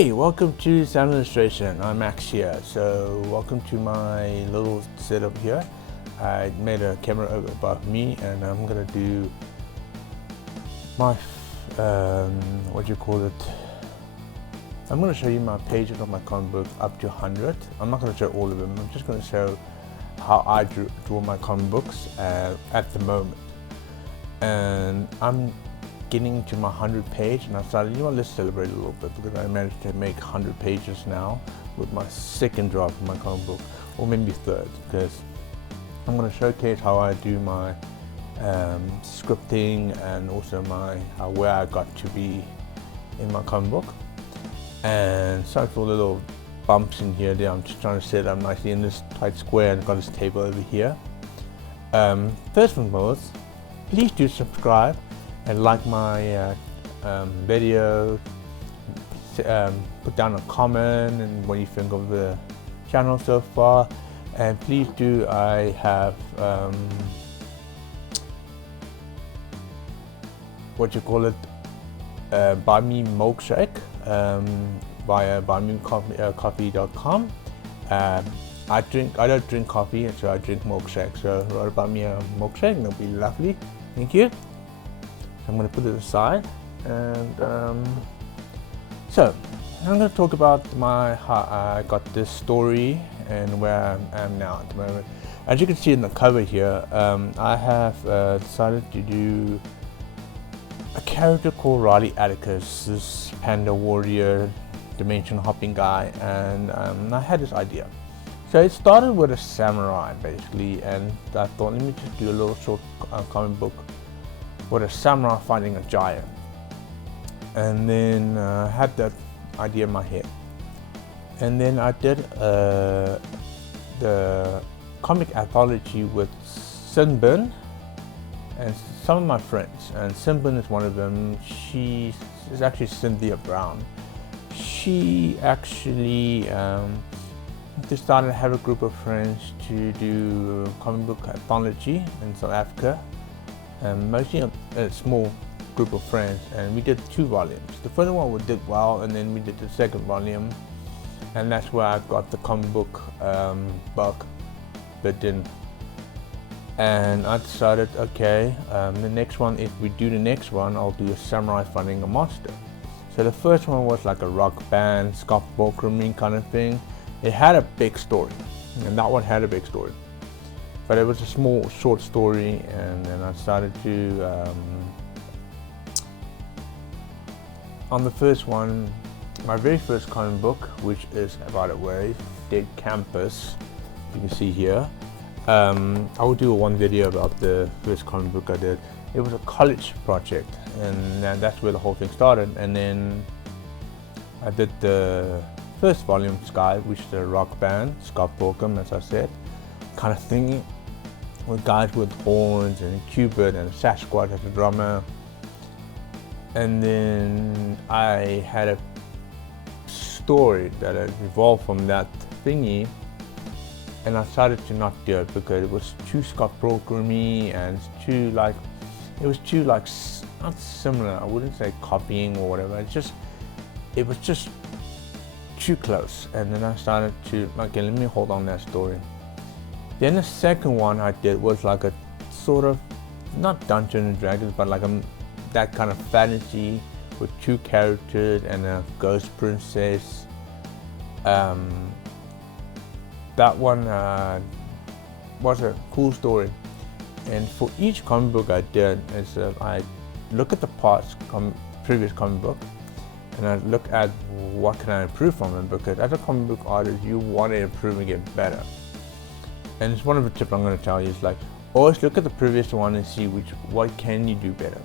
Hey, welcome to Sound Illustration. I'm Max here. So welcome to my little setup here. I made a camera above me and I'm gonna do my what do you call it, I'm gonna show you my pages of my comic book up to 100. I'm not gonna show all of them. I'm just gonna show how I draw my comic books at the moment. And I'm getting to my 100 page and I decided, let's celebrate a little bit because I managed to make 100 pages now with my second draft of my comic book, or maybe third, because I'm going to showcase how I do my scripting and also my where I got to be in my comic book. And sorry for little bumps in here there. I'm just trying to set up nicely in this tight square and got this table over here. First and foremost, please do subscribe and like my video, put down a comment and what you think of the channel so far, and please do, I have what you call it, buy me milkshake via buymecoffee.com. I don't drink coffee, so I drink milkshake, so rather buy me a milkshake, that'll be lovely. Thank you. I'm going to put it aside, and so I'm going to talk about how I got this story and where I am now at the moment. As you can see in the cover here, I have decided to do a character called Riley Atticus, this panda warrior dimension hopping guy, and I had this idea. So it started with a samurai basically, and I thought, let me just do a little short comic book with a samurai fighting a giant, and then I had that idea in my head, and then I did the comic anthology with Sinbin and some of my friends, and Sinbin is one of them. She is actually Cynthia Brown. She actually decided to have a group of friends to do a comic book anthology in South Africa. Mostly a small group of friends, and we did 2 volumes. The first one we did well, and then we did the second volume, and that's where I got the comic book bug bit in. And I decided, okay, the next one, if we do the next one, I'll do a samurai fighting a monster. So the first one was like a rock band, Scott Pilgrim kind of thing. It had a big story, and that one had a big story. But it was a small, short story, and then I started to, on the first one, my very first comic book, which is, by the way, Dead Campus, you can see here. I will do one video about the first comic book I did. It was a college project, and that's where the whole thing started. And then I did the first volume, Sky, which is a rock band, Scott Pilgrim, as I said, kind of thingy, with guys with horns and a Cupid and a Sasquatch as a drummer. And then I had a story that had evolved from that thingy, and I started to not do it because it was too Scott Pilgrim-y and it was too not similar, I wouldn't say copying or whatever, it was just too close. And then I started to, okay, let me hold on that story. Then the second one I did was like a sort of, not Dungeons and Dragons, but like that kind of fantasy with 2 characters and a ghost princess. That one was a cool story. And for each comic book I did, I look at the previous comic book, and I look at what can I improve from it, because as a comic book artist, you want to improve and get better. And it's one of the tips I'm going to tell you is like, always look at the previous one and see what can you do better.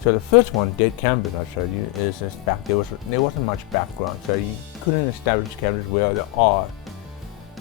So the first one, Dead Campus, I showed you, is this there wasn't much background, so you couldn't establish characters where they are,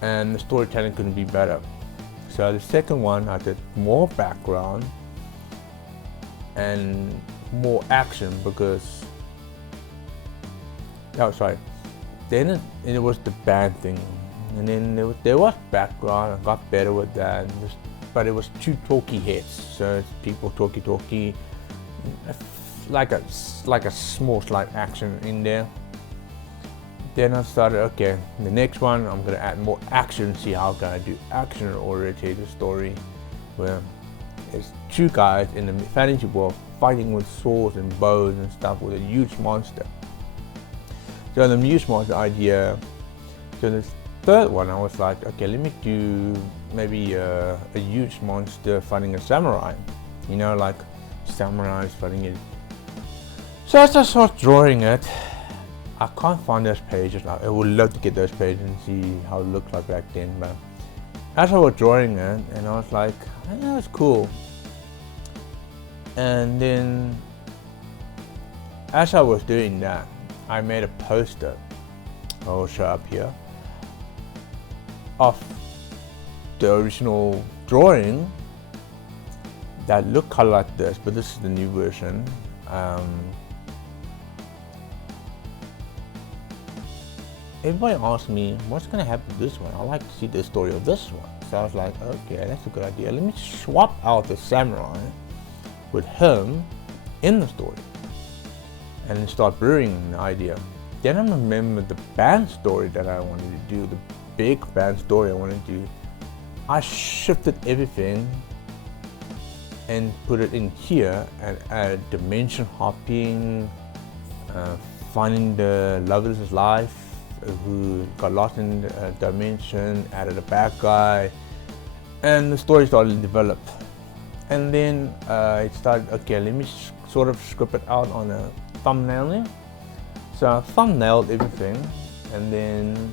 and the storytelling couldn't be better. So the second one, I did more background and more action because, then it was the bad thing. And then there was background. I got better with that, but it was 2 talky heads. So it's people talky, like a small slight action in there. Then I started, okay, the next one I'm gonna add more action, see how can I do action oriented story where it's two guys in the fantasy world fighting with swords and bows and stuff with a huge monster. So the huge monster idea, so the third one I was like, okay, let me do maybe a huge monster fighting a samurai, you know, like samurais fighting it. So as I start drawing it, I can't find those pages now. I would love to get those pages and see how it looked like back then, but as I was drawing it, and I was like, oh, that's cool. And then as I was doing that, I made a poster, I will show up here, of the original drawing that looked kind of like this, but this is the new version. Everybody asked me, what's going to happen to this one? I like to see the story of this one. So I was like, okay, that's a good idea. Let me swap out the samurai with him in the story and then start brewing the idea. Then I remembered the band story that I wanted to do, the big band story I wanted to do. I shifted everything and put it in here and added dimension hopping, finding the love of his life, who got lost in the dimension, added a bad guy, and the story started to develop. And then it started, okay, let me sort of script it out on a thumbnail. So I thumbnailed everything, and then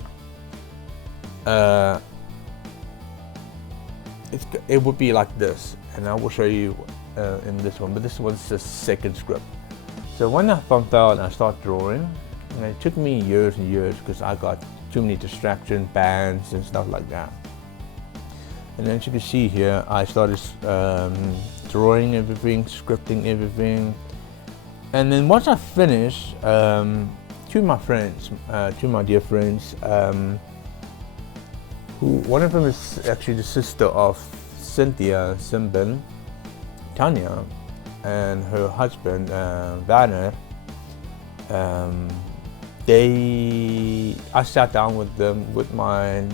it would be like this, and I will show you in this one, but this one's the second script. So when I thumbnailed and I started drawing, and it took me years and years because I got too many distractions, bands and stuff like that. And as you can see here, I started drawing everything, scripting everything. And then once I finished, two of my friends, two of my dear friends, who one of them is actually the sister of Cynthia Simbin, Tanya, and her husband, Werner. I sat down with them, with my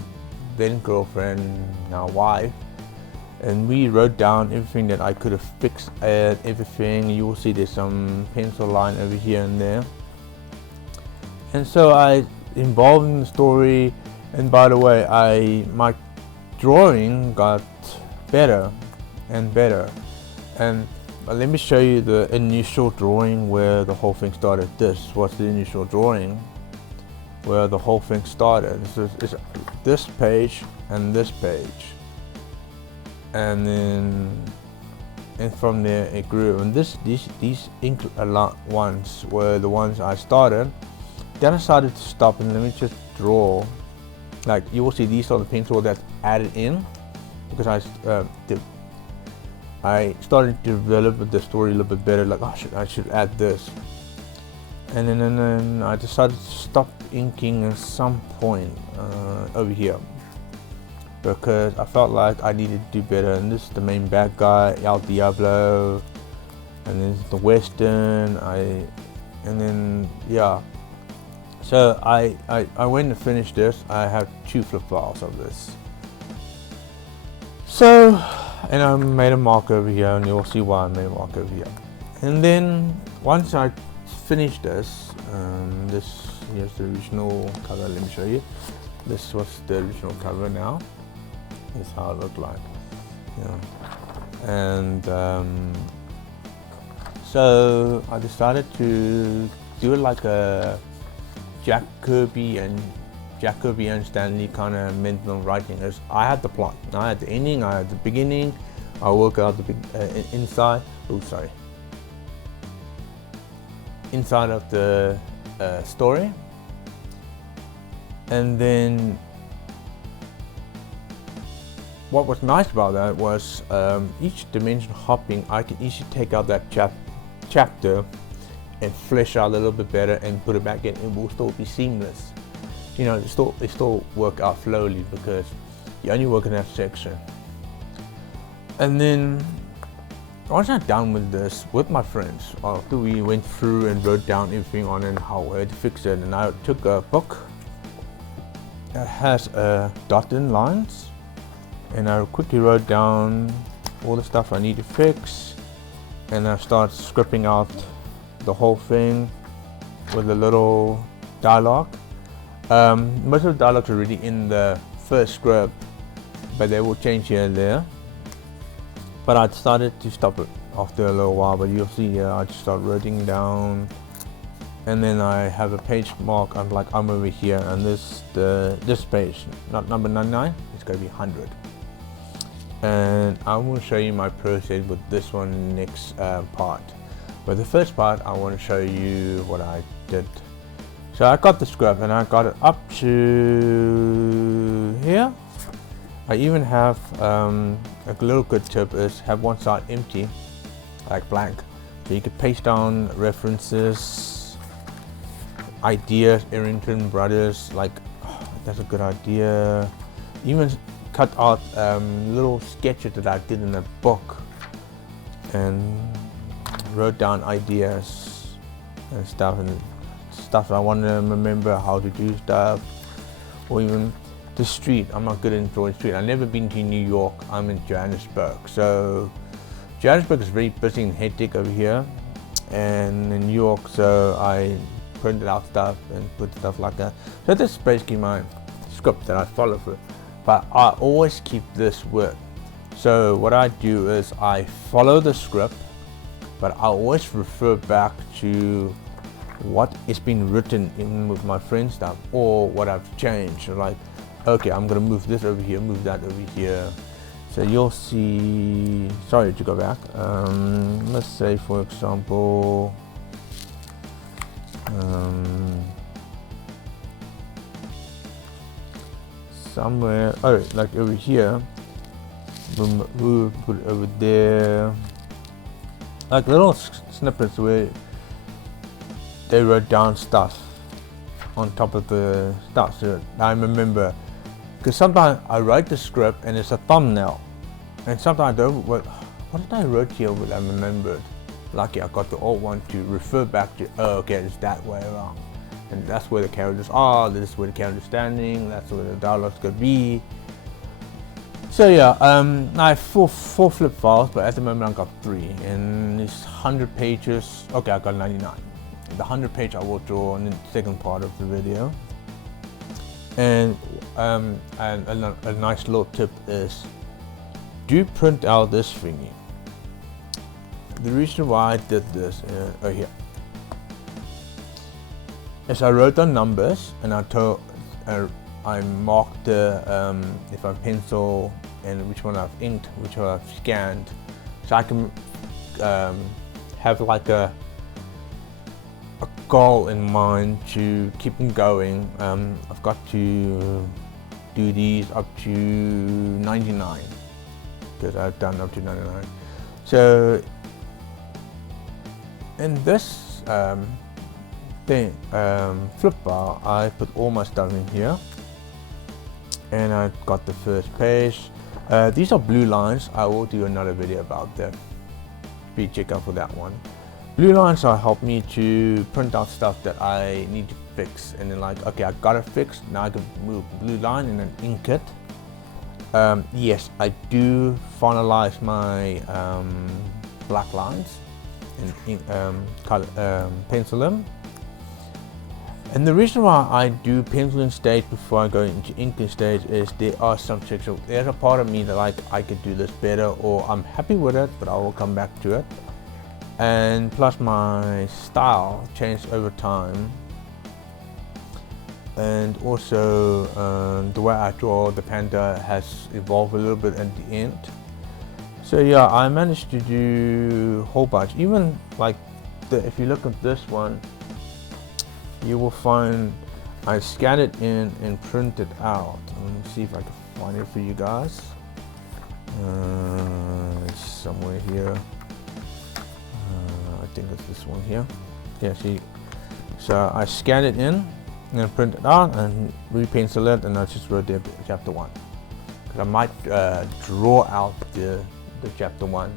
then girlfriend, now wife, and we wrote down everything that I could have fixed, everything. You will see there's some pencil line over here and there. And so I involved in the story, and by the way, my drawing got better and better. And let me show you the initial drawing where the whole thing started. This was the initial drawing where the whole thing started. This is this page and this page, and then from there it grew. And these ink ones were the ones I started. Then I started to stop and let me just draw. Like you will see, these are the pencil that's added in because I started to develop the story a little bit better. Like, oh, I should add this, and then I decided to stop inking at some point over here because I felt like I needed to do better. And this is the main bad guy, El Diablo, and this is the Western. So I went to finish this. I have 2 flip files of this. So, and I made a mark over here, and you'll see why I made a mark over here. And then once I finished this, here's the original cover. Let me show you. This was the original cover. Now, this is how it looked like. Yeah. And so I decided to do it like a Jack Kirby and Stan Lee kind of mental writing. I had the plot, I had the ending, I had the beginning, I work out the inside. Oh, sorry. Inside of the story, and then what was nice about that was each dimension hopping, I could easily take out that chapter and flesh out a little bit better and put it back in. It will still be seamless. You know, it still work out slowly because you only work in that section. And then once I'm done with this with my friends, after we went through and wrote down everything on it, how I had to fix it, and I took a book has dotted lines, and I quickly wrote down all the stuff I need to fix, and I start scripting out the whole thing with a little dialogue. Most of the dialogues are already in the first script, but they will change here and there. But I started to stop it after a little while, but you'll see here I just start writing down, and then I have a page mark. I'm like, I'm over here, and this page, not number 99, it's going to be 100. And I will show you my process with this one next part. But the first part, I want to show you what I did. So I got the script and I got it up to here. I even have a little good tip is have one side empty, like blank, so you could paste down references, ideas, Arrington Brothers, like that's a good idea. Even cut out little sketches that I did in a book and wrote down ideas and stuff I want to remember how to do stuff. Or even the street, I'm not good at drawing street. I've never been to New York, I'm in Johannesburg. So Johannesburg is very busy and hectic over here, and in New York, so I printed out stuff and put stuff like that. So this is basically my script that I follow through. But I always keep this work. So what I do is I follow the script, but I always refer back to what is being written in with my friend stuff, or what I've changed. So like, okay, I'm gonna move this over here, move that over here. So you'll see, sorry to go back. Let's say for example, somewhere, oh, like over here, we'll put it over there, like little snippets where they wrote down stuff on top of the stuff. So I remember, because sometimes I write the script and it's a thumbnail, and sometimes I don't, what did I wrote here that I remembered? Lucky I got the old one to refer back to, oh okay, it's that way around. And that's where the characters are, this is where the character's standing, that's where the dialogue's gonna be. So yeah, I have four flip files, but at the moment I've got 3. And it's 100 pages, okay, I got 99. The 100 page I will draw in the second part of the video. And a nice little tip is, do print out this thingy. The reason why I did this, here, is I wrote down numbers and I marked the, if I pencil and which one I've inked, which one I've scanned, so I can have like a goal in mind to keep them going. I've got to do these up to 99 because I've done up to 99. So in this flip bar, I put all my stuff in here, and I've got the first page. These are blue lines. I will do another video about them. Be check out for that one. Blue lines are help me to print out stuff that I need to fix, and then like, okay, I got it fixed. Now I can move blue line and then ink it. Yes, I do finalize my black lines and pencil them. And the reason why I do penciling stage before I go into inking stage is there are some sections, there's a part of me that like I could do this better, or I'm happy with it, but I will come back to it. And plus my style changed over time, and also the way I draw the panda has evolved a little bit at the end. So yeah, I managed to do a whole bunch. Even like if you look at this one, you will find I scanned it in and printed out. Let me see if I can find it for you guys. It's somewhere here. I think it's this one here. Yeah, see. So I scanned it in and then print it out and repencil it, and I just wrote there chapter 1. Because I might draw out the chapter 1,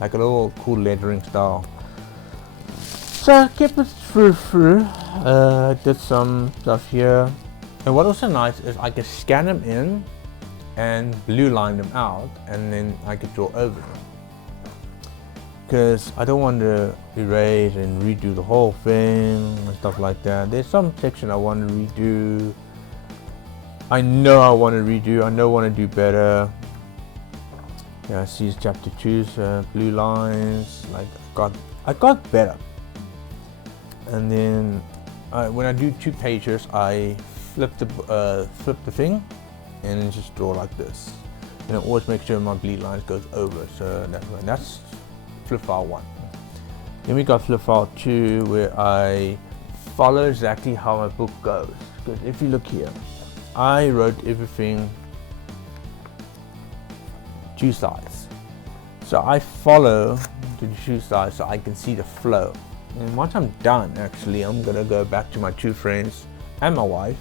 like a little cool lettering style. So I kept it through. Did some stuff here. And what also nice is I can scan them in and blue line them out, and then I could draw over them. Because I don't want to erase and redo the whole thing and stuff like that. There's some section I want to redo. I know I want to redo. I know I want to do better. Yeah, see chapter 2's blue lines. Like I got better. And then when I do 2 pages, I flip the thing and then just draw like this. And I always make sure my bleed lines goes over. So that's flip file 1. Then we got flip file 2, where I follow exactly how my book goes. Because if you look here, I wrote everything 2 sides. So I follow to the 2 sides so I can see the flow. And once I'm done, actually, I'm gonna go back to my 2 friends and my wife,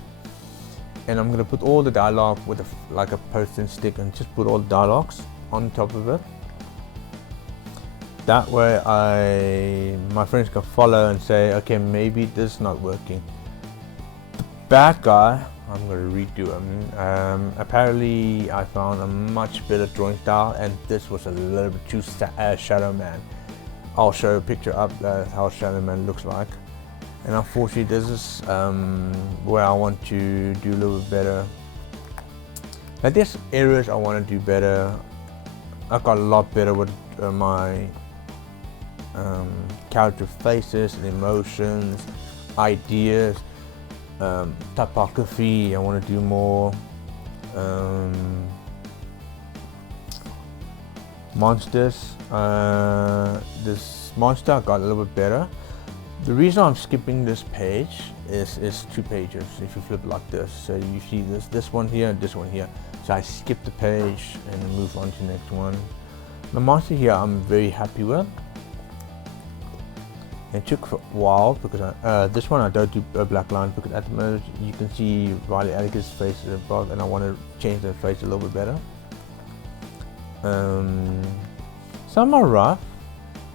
and I'm gonna put all the dialogue with like a post-it stick and just put all the dialogues on top of it. That way my friends can follow and say, okay, maybe this is not working. The bad guy, I'm gonna redo him. Apparently I found a much better drawing style, and this was a little bit too Shadow Man. I'll show a picture up how Shadow Man looks like. And unfortunately this is where I want to do a little bit better. Like there's areas I want to do better. I got a lot better with my character faces and emotions, ideas, typography. I want to do more. Monsters. This monster I got a little bit better. The reason I'm skipping this page is 2 pages. If you flip it like this, so you see this one here and this one here. So I skip the page and move on to the next one. The monster here I'm very happy with. It took a while because this one I don't do a black line, because at the moment you can see Riley Elliot's face above, and I want to change the face a little bit better. Some are rough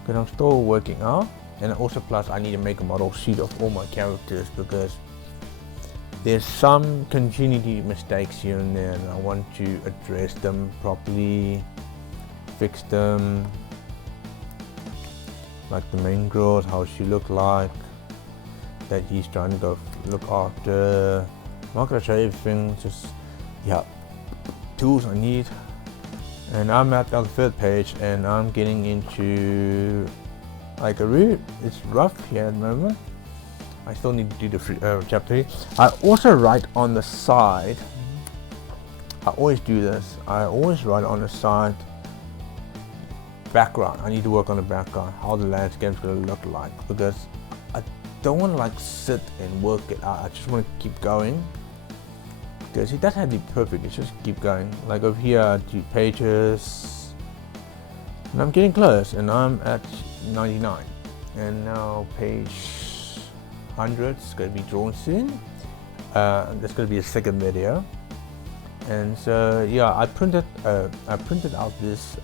because I'm still working out, and also plus I need to make a model sheet of all my characters because there's some continuity mistakes here and there, and I want to address them properly, fix them. Like the main girl, how she looked like, that he's trying to go look after. I'm not gonna show you everything, just yeah, tools I need. And I'm at the 3rd page, and I'm getting into like it's rough here at the moment. I still need to do the chapter 3. I also write on the side. I always do this. I always write on the side. Background. I need to work on the background, how the landscape's gonna look like, because I don't want to like sit and work it out. I just want to keep going, because it doesn't have to be perfect. It's just keep going. Like over here, I do pages, and I'm getting close, and I'm at 99, and now page 100 is going to be drawn soon. There's going to be a 2nd video, and so yeah, I printed out this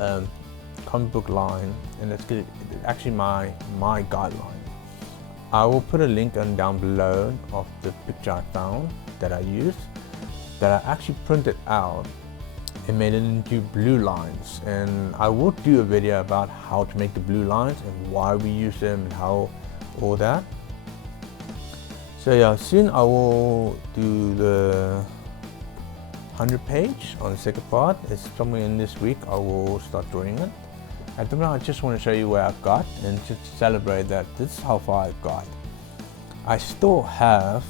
comic book line, and it's actually my guideline. I will put a link down below of the picture I found that I used, that I actually printed out and made it into blue lines, and I will do a video about how to make the blue lines and why we use them and how all that. So yeah, soon I will do the 100 page on the 2nd part. It's somewhere in this week I will start drawing it. At the moment I just want to show you where I've got, and just to celebrate that this is how far I've got. I still have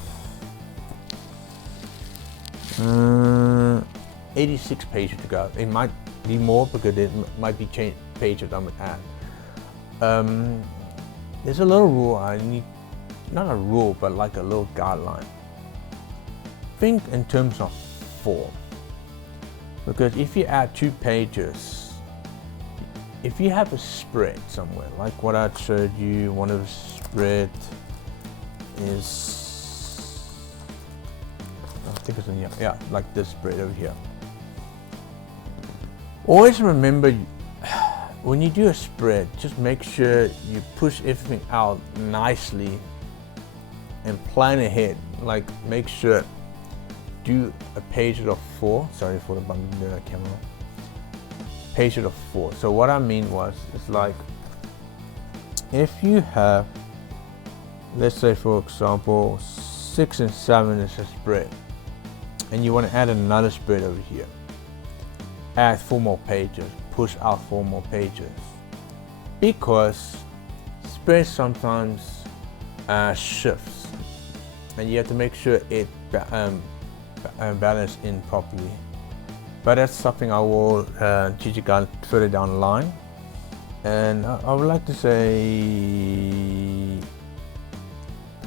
86 pages to go. It might be more because it might be pages I'm gonna add. There's a little rule I need, not a rule, but like a little guideline. Think in terms of form, because if you add 2 pages, if you have a spread somewhere, like what I showed you, one of the spread is, I think it's in here, yeah, like this spread over here. Always remember, when you do a spread, just make sure you push everything out nicely and plan ahead. Like make sure do a page of 4. Sorry for the bumping the camera. Page of 4. So what I mean was, it's like if you have, let's say for example, 6 and 7 is a spread, and you want to add another spread over here. Add 4 more pages. Push out 4 more pages, because spread sometimes shifts, and you have to make sure it balance in properly. But that's something I will teach you guys further down the line. And I would like to say,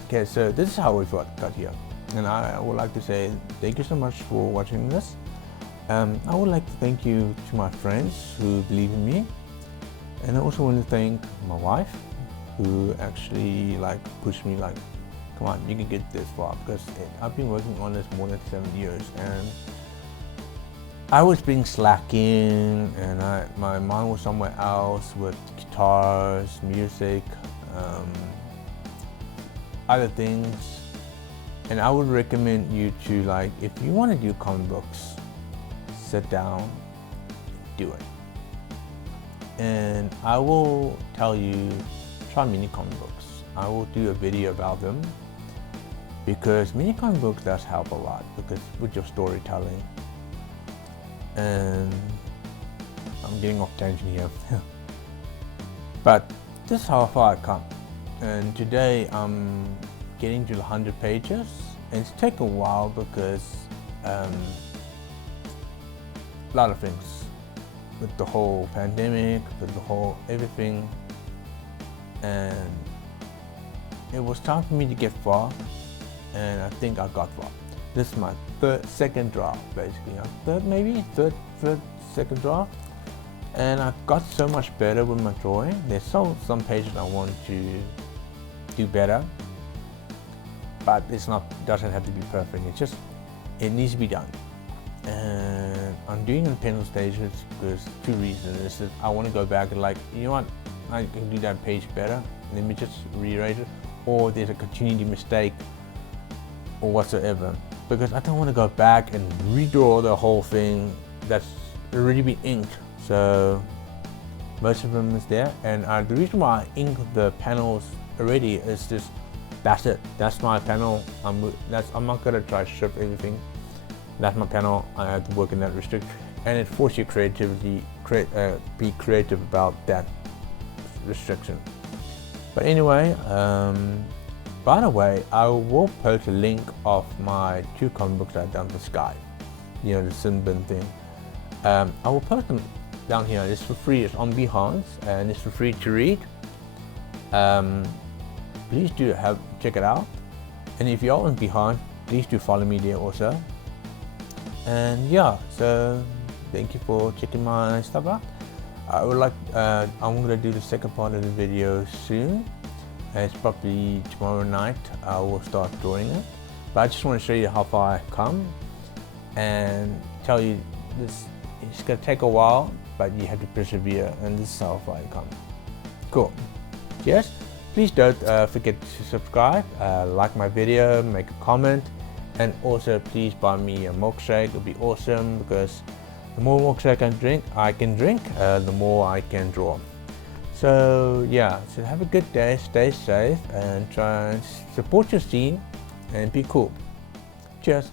okay, so this is how we got here. And I would like to say thank you so much for watching this. I would like to thank you to my friends who believe in me, and I also want to thank my wife, who actually pushed me, come on, you can get this far, because I've been working on this more than 7 years, and I was being slacking, and my mind was somewhere else with guitars, music, other things. And I would recommend you to, if you want to do comic books, sit down, do it. And I will tell you, try mini comic books. I will do a video about them, because mini comic books does help a lot, because with your storytelling. And I'm getting off tangent here. But this is how far I've come. And today I'm getting to 100 pages. And it's taken a while because a lot of things with the whole pandemic, with the whole everything, and it was time for me to get far, and I think I got far. This is my second draft, basically. Third, second draft, and I got so much better with my drawing. There's some pages I want to do better, but doesn't have to be perfect. It needs to be done. And I'm doing it in pencil stages because 2 reasons. Is that I want to go back and you know what, I can do that page better. Let me just rearrange it, or there's a continuity mistake or whatsoever. Because I don't want to go back and redraw the whole thing that's already been inked. So most of them is there, and the reason why I ink the panels already is just, that's it. That's my panel. I'm not gonna try to strip everything. That's my panel. I have to work in that restrict, and it forces your creativity, be creative about that restriction. But anyway, by the way, I will post a link of my 2 comic books I've done for Sky, the Sin Bin thing. I will post them down here. It's for free. It's on Behance, and it's for free to read. Please do check it out. And if you're on Behance, please do follow me there also. And yeah, so thank you for checking my stuff out. I'm gonna do the second part of the video soon. It's probably tomorrow night. I will start drawing it. But I just want to show you how far I've come, and tell you this. It's gonna take a while, but you have to persevere, and this is how far I've come. Cool. Yes. Please don't forget to subscribe, like my video, make a comment, and also please buy me a milkshake. It'll be awesome, because the more milkshake I can drink, the more I can draw. So yeah, so have a good day, stay safe, and try and support your scene and be cool. Cheers.